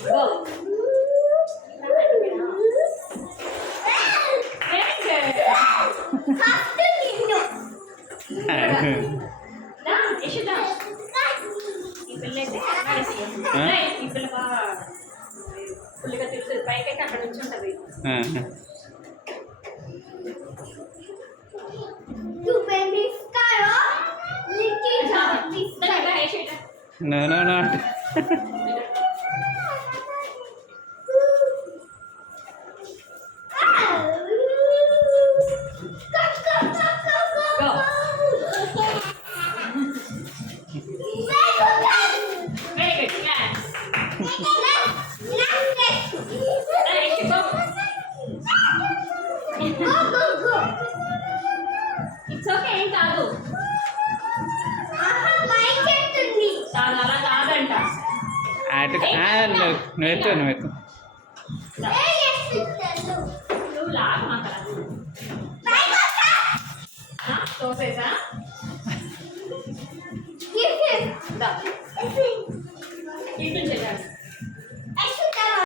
Go. ఈ పిల్ల బాగా ఫుల్గా తిరుగుతుంది పైకైతే అక్కడ నుంచి ఉంటుంది. No, no, no. It's okay ఏం కాదు అలా కాదంట. నువ్వు నువ్వు లాగా మాకు తోసేసా